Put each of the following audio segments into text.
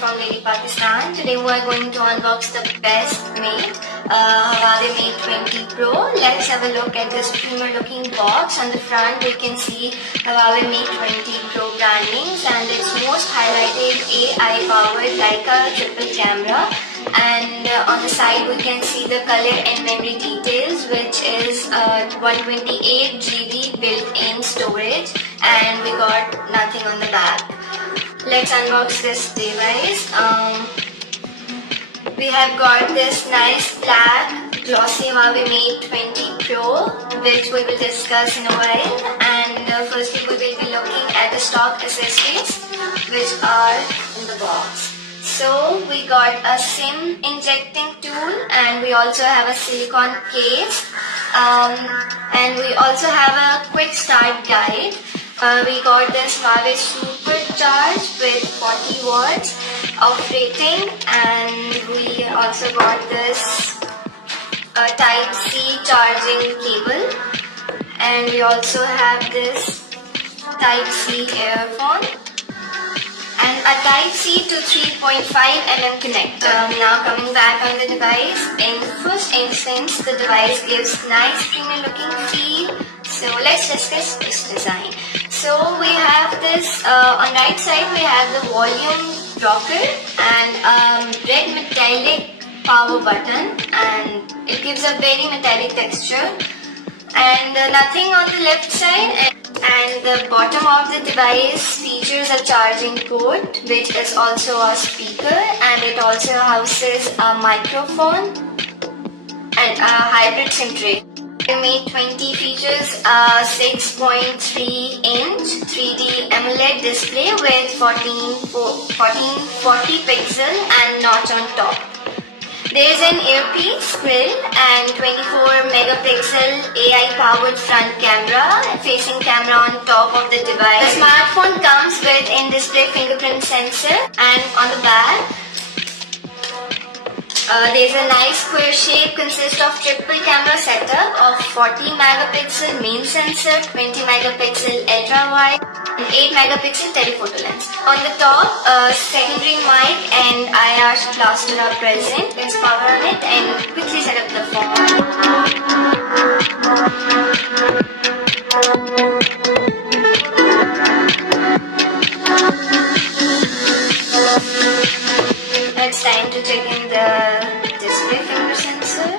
From Pakistan. Today we are going to unbox the best made Huawei Mate 20 Pro. Let's have a look at this premium looking box. On the front we can see Huawei Mate 20 Pro brandings and its most highlighted AI powered Leica triple camera. And on the side we can see the color and memory details, which is 128 GB built-in storage, and we got nothing on the back. Let's unbox this device. We have got this nice black glossy Huawei Mate 20 Pro, which we will discuss in a while. And firstly we will be looking at the stock accessories which are in the box. So we got a SIM injecting tool, and we also have a silicone case, and we also have a quick start guide. We got this Huawei Supercharge with 40 watts of rating, and we also got this Type-C charging cable, and we also have this Type-C earphone and a Type-C to 3.5mm connector. Now coming back on the device, in first instance the device gives nice premium looking feel. So let's discuss this design. So we have this, on right side we have the volume rocker and red metallic power button, and it gives a very metallic texture, and nothing on the left side. And the bottom of the device features a charging port, which is also a speaker, and it also houses a microphone and a hybrid SIM tray. The Mate 20 features a 6.3-inch 3D AMOLED display with 1440 pixel and notch on top. There is an earpiece grill and 24 megapixel AI powered front camera, facing camera on top of the device. The smartphone comes with in-display fingerprint sensor, and on the back there is a nice square shape, consists of triple camera setup of 40 megapixel main sensor, 20 megapixel ultra wide and 8 megapixel telephoto lens. On the top, secondary mic and IR blaster are present. Let's power on it and quickly set up the phone. It's time to check in the display finger sensor.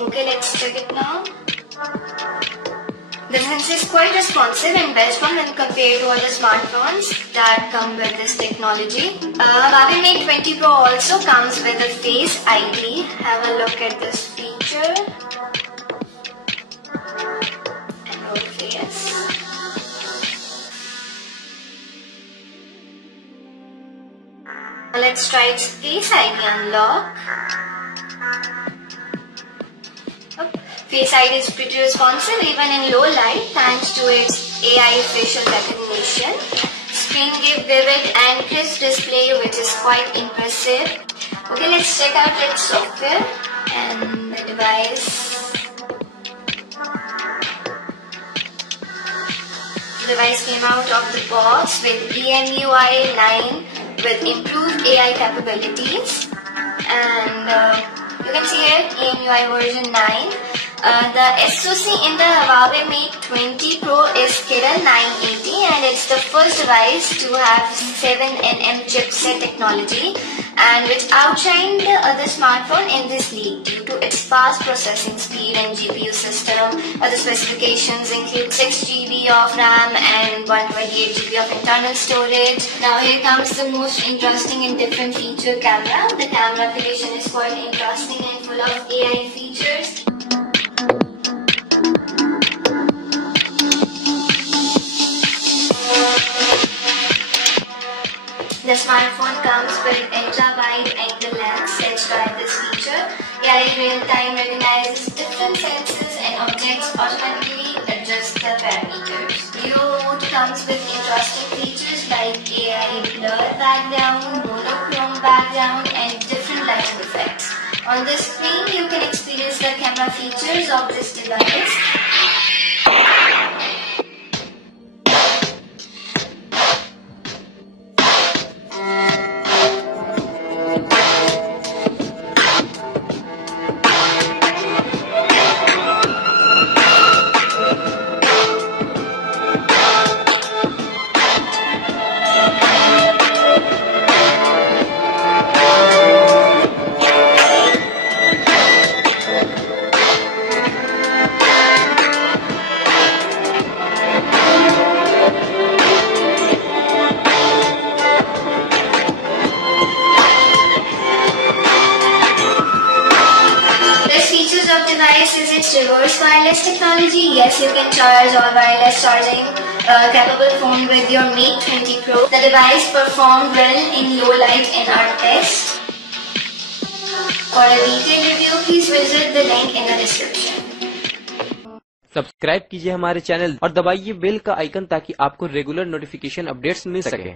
Okay, let's check it now. The sensor is quite responsive and best one when compared to other smartphones that come with this technology. Huawei Mate 20 Pro also comes with a Face ID. Have a look at this feature. And roll face. Now let's try its Face ID unlock. Face ID is pretty responsive even in low light thanks to its AI facial recognition. Screen gives vivid and crisp display, which is quite impressive. Okay, let's check out its software and the device. The device came out of the box with EMUI 9 with improved AI capabilities, and you can see here EMUI version 9. The SoC in the Huawei Mate 20 Pro is Kirin 980, and it's the first device to have 7nm chipset technology, and which outshined the other smartphone in this league due to its fast processing speed and GPU system. Other specifications include 6 GB of RAM and 128 GB of internal storage. Now here comes the most interesting and different feature, camera. The camera application is quite interesting and full of AI features. smartphone comes with ultra-wide angle lens sensed by this feature. AI real-time recognizes different senses and objects automatically adjusts the parameters. Video mode comes with interesting features like AI blur background, monochrome background, and different lighting effects. On the screen, you can experience the camera features of this device. Device is its reverse wireless technology. Yes, you can charge or wireless charging capable phone with your Mate 20 Pro. The device performed well in low light in our test. For a detailed review, please visit the link in the description. Subscribe कीजिए हमारे channel और दबाइए bell का icon ताकि आपको regular notification updates मिल सके।